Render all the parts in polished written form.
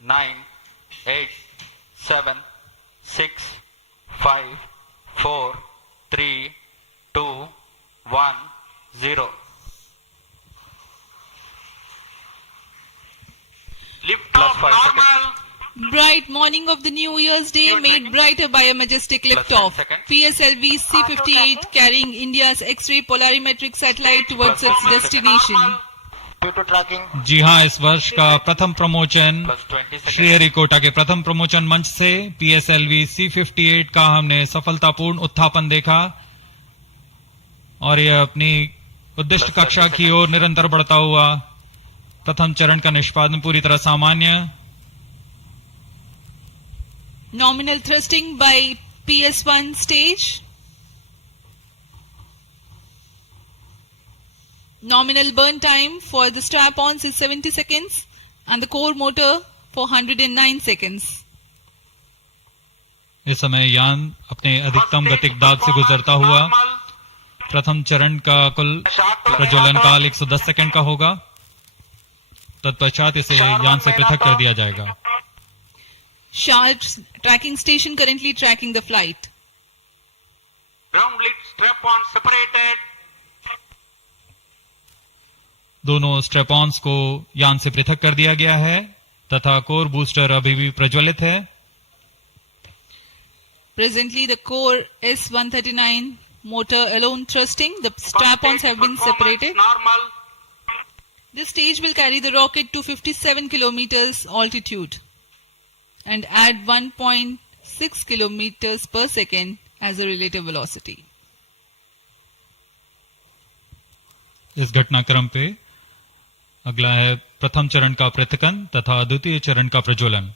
9, 8, 7, 6, 5, 4, 3, 2, 1, 0. Lift Plus off 5 normal. Bright morning of the New Year's Day made brighter by a majestic liftoff. seconds. PSLV C-58 carrying India's X-ray polarimetric satellite towards its destination. Due to tracking. जी हाँ, इस वर्ष का प्रथम promotion Plus 20 seconds. Sriharikota के प्रथम promotion मंच से PSLV C-58 का हमने सफलतापूर्ण उत्थापन देखा और यह अपनी उद्दिष्ट कक्षा की ओर निरंतर बढ़ता हुआ। प्रथम चरण का निष्पादन पूरी तरह सामान्य। Nominal thrusting by PS1 stage. Nominal burn time for the strap-ons is 70 seconds and the core motor for 109 seconds. इस समय यान अपने अधिकतम गतिक दाब से गुजरता हुआ। प्रथम चरण का कुल प्रज्वलन काल 110 सेकंड का होगा। तत्पश्चात इसे यान से पृथक कर दिया जाएगा। Sharp tracking station currently tracking the flight. Ground lead strap-on separated. दोनों स्ट्रेपॉन्स को यान से पृथक कर दिया गया है तथा कोर बूस्टर अभी भी प्रज्वलित है। Presently the core S139 motor alone thrusting. The strap-ons have been separated. Normal. This stage will carry the rocket to 57 kilometers altitude and add 1.6 kilometers per second as a relative velocity. इस घटनाक्रम पे अगला है प्रथम चरण का पृथकन तथा द्वितीय चरण का प्रज्वलन।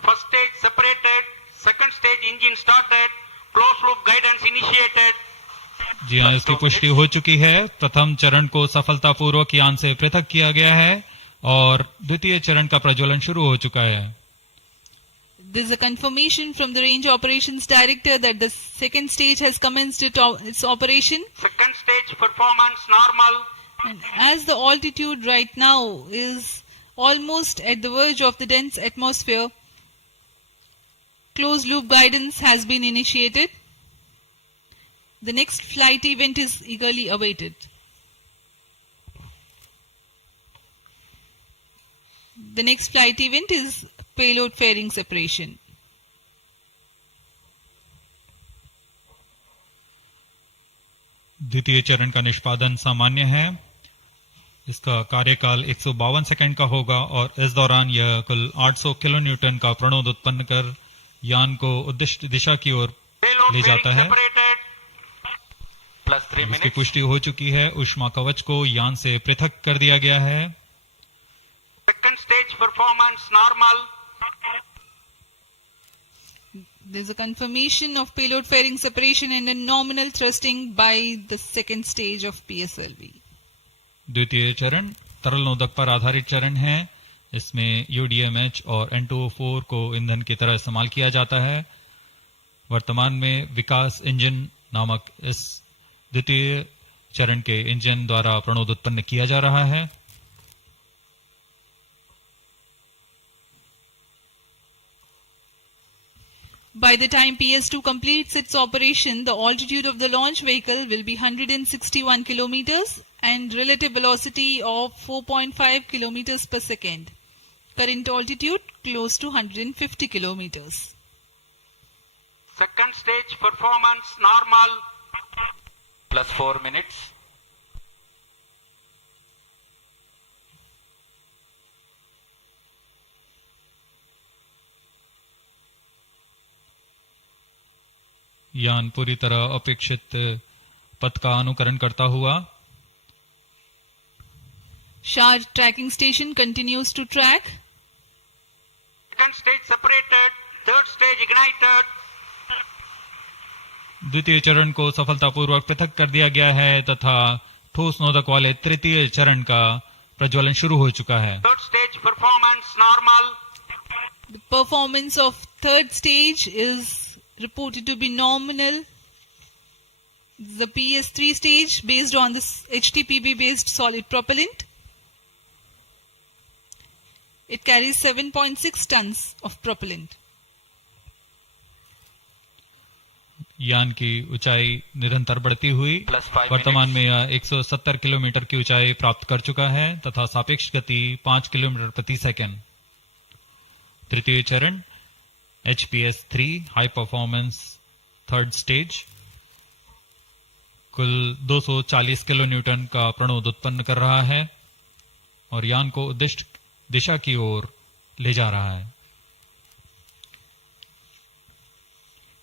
First stage separated. Second stage engine started. Closed loop guidance initiated. जी हाँ, इसकी पुष्टि हो चुकी है। प्रथम चरण को सफलतापूर्वक यान से पृथक किया गया है और द्वितीय चरण का प्रज्वलन शुरू हो चुका है। There is a confirmation from the Range Operations Director that the second stage has commenced its operation. Second stage performance normal. And as the altitude right now is almost at the verge of the dense atmosphere, closed loop guidance has been initiated. The next flight event is eagerly awaited. The next flight event is payload fairing separation. द्वितीय चरण का निष्पादन सामान्य है। इसका कार्यकाल 152 second का होगा और इस दौरान यह कुल 800 किलोन्यूटन का प्रणोद उत्पन्न कर यान को उद्दिष्ट दिशा की ओर Payload ले fairing जाता है। separated. Plus 3 इसकी minutes. पुष्टि हो चुकी है। ऊष्मा कवच को यान से पृथक कर दिया गया है। Second stage performance normal. There is a confirmation of payload fairing separation and a nominal thrusting by the second stage of PSLV. द्वितीय चरण तरल नोदक पर आधारित चरण है। इसमें UDMH और N2O4 को ईंधन की तरह इस्तेमाल किया जाता है। वर्तमान में विकास इंजन नामक इस द्वितीय चरण के इंजन द्वारा प्रणोद उत्पन्न किया जा रहा है। By the time PS2 completes its operation, the altitude of the launch vehicle will be 161 kilometers and relative velocity of 4.5 kilometers per second. Current altitude close to 150 kilometers. Second stage performance normal. Plus 4 minutes. यान पूरी तरह अपेक्षित पथ का अनुकरण करता हुआ Sharp tracking station continues to track. Second stage separated. Third stage ignited. द्वितीय चरण को सफलतापूर्वक पृथक कर दिया गया है तथा ठोस नोदक वाले तृतीय चरण का प्रज्वलन शुरू हो चुका है। Third stage performance normal. The performance of third stage is reported to be nominal. The PS3 stage based on this HTPB based solid propellant. It carries 7.6 tons of propellant. यान की ऊंचाई निरंतर बढ़ती हुई Plus 5 वर्तमान में minutes. यह 170 kilometre की ऊंचाई प्राप्त कर चुका है तथा सापेक्ष गति 5 किलोमीटर प्रति सेकंड। तृतीय चरण HPS 3 high performance third stage कुल 240 किलो न्यूटन का प्रणोद उत्पन्न कर रहा है और यान को उद्दिष्ट दिशा की ओर ले जा रहा है।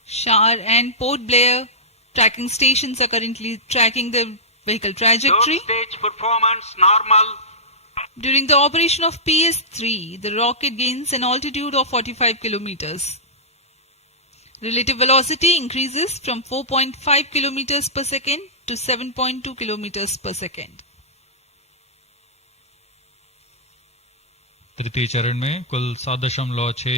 Shar and Port Blair tracking stations are currently tracking the vehicle Third trajectory. stage performance normal. During the operation of PS3, the rocket gains an altitude of 45 kilometers. Relative velocity increases from 4.5 kilometers per second to 7.2 kilometers per second. तृतीय चरण में कुल 7.6